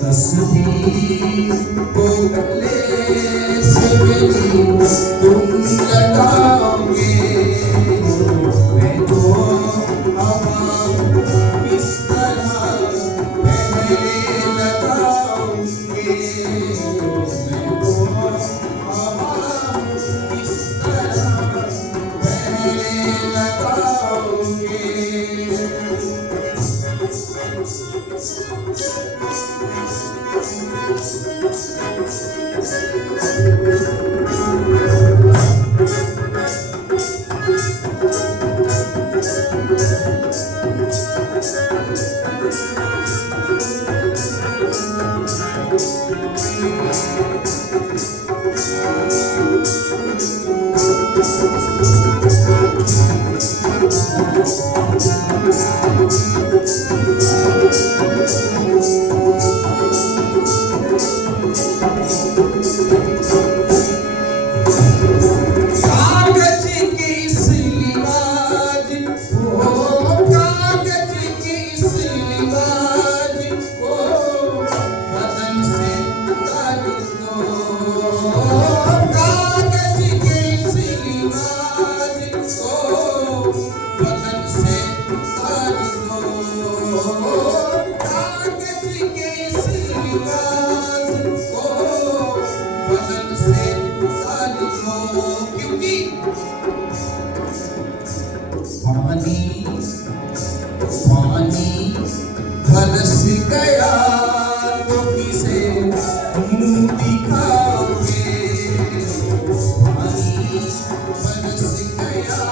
तस्वीर को गले से मेरी तुम लगाओगे, मैं तो हवा इस तरह पहले लगाऊंगे, मैं तो हवा इस तरह पहले लगाऊंगे। पानी बरस गया तो किसे मुंह दिखाओगे, पानी बरस गया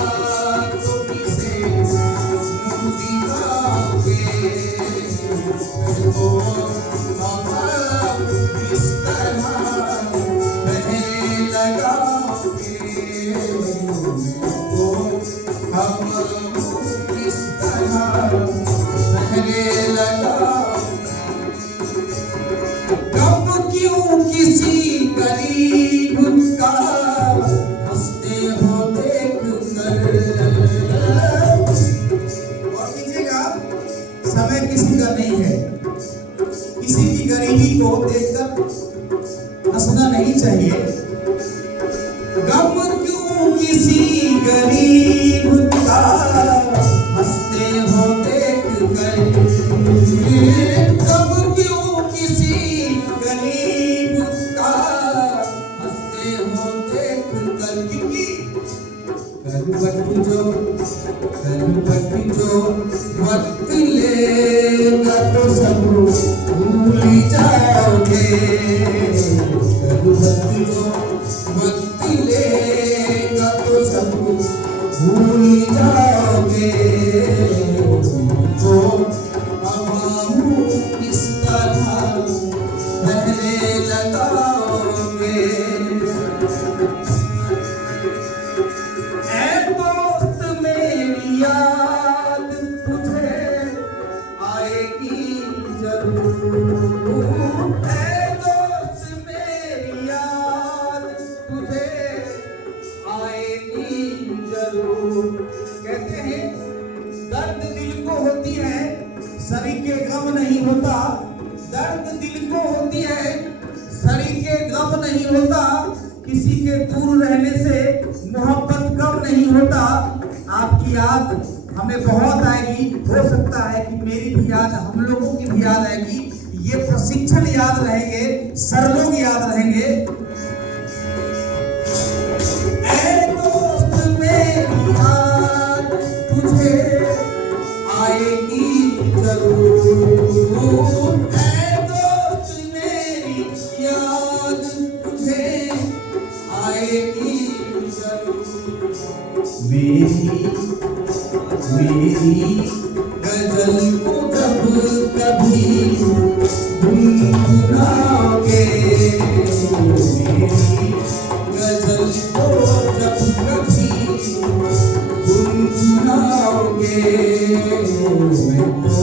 तो किसे मुंह दिखाओगे, मैं तो हवा इस तरह पहले लगाओगे, मैं तो हवा इस तरह पहले लगाओगे। कब क्यों किसी गरीब का हंसते हो देख कर, और कीजिएगा समय किसी का नहीं है, किसी की गरीबी को देखकर हंसना नहीं चाहिए। गम क्यों किसी गरीब का हंसते हो देख कर, गम क्यों किसी गरीब का हंसते हो देख कर, क्योंकि करवट जो वक्त लेगा तो सब भूल जाओगे, करवट जो वक्त लेगा तो सब भूल जाओगे, तो हवा इस तरह पहले लगाओगे। ऐ दोस्त मेरी याद तुझे आएगी जरूर, ऐ दोस्त मेरी इनको होती है, शरीर के गम नहीं होता, किसी के दूर रहने से मोहब्बत कम नहीं होता। आपकी याद हमें बहुत आएगी, हो सकता है कि मेरी भी याद, हम लोगों की भी याद आएगी। ये प्रशिक्षण याद रहेंगे, सरलोग याद रहेंगे। ऐ दोस्त मेरी याद तुझे आएगी जरूर, ऐ दोस्त मेरी याद तुझे आएगी जरूर। मेरी गजल को जब कभी गुनगुनाओगे, मेरी गजल को जब कभी गुनगुनाओगे, मैं तो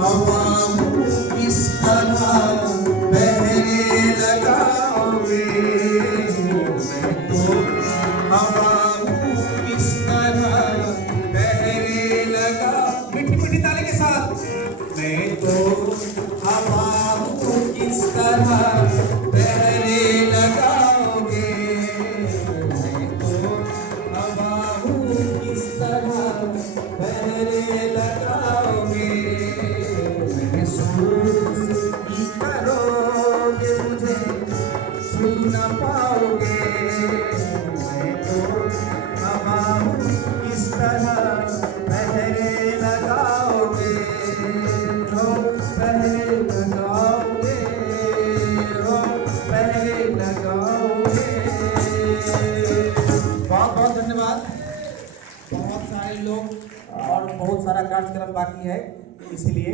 हवा हूँ किस तरह बहने लगाओगे, मैं तो हवा हूँ किस तरह बहने लगा। मीठी मीठी ताली के साथ, मैं तो हवा हूँ किस तरह बहने लगाओगे, मैं तो हवा हूँ किस तरह बहने लगाओगे। महसूस ही करोगे मुझे, छू न पाओगे, मैं तो हवा हूँ किस तरह बहने लगाओगे, हो बहने लगाओगे, हो बहने लगाओगे। बहुत बहुत धन्यवाद। बहुत सारे लोग और बहुत सारा कार्यक्रम बाकी है, इसीलिए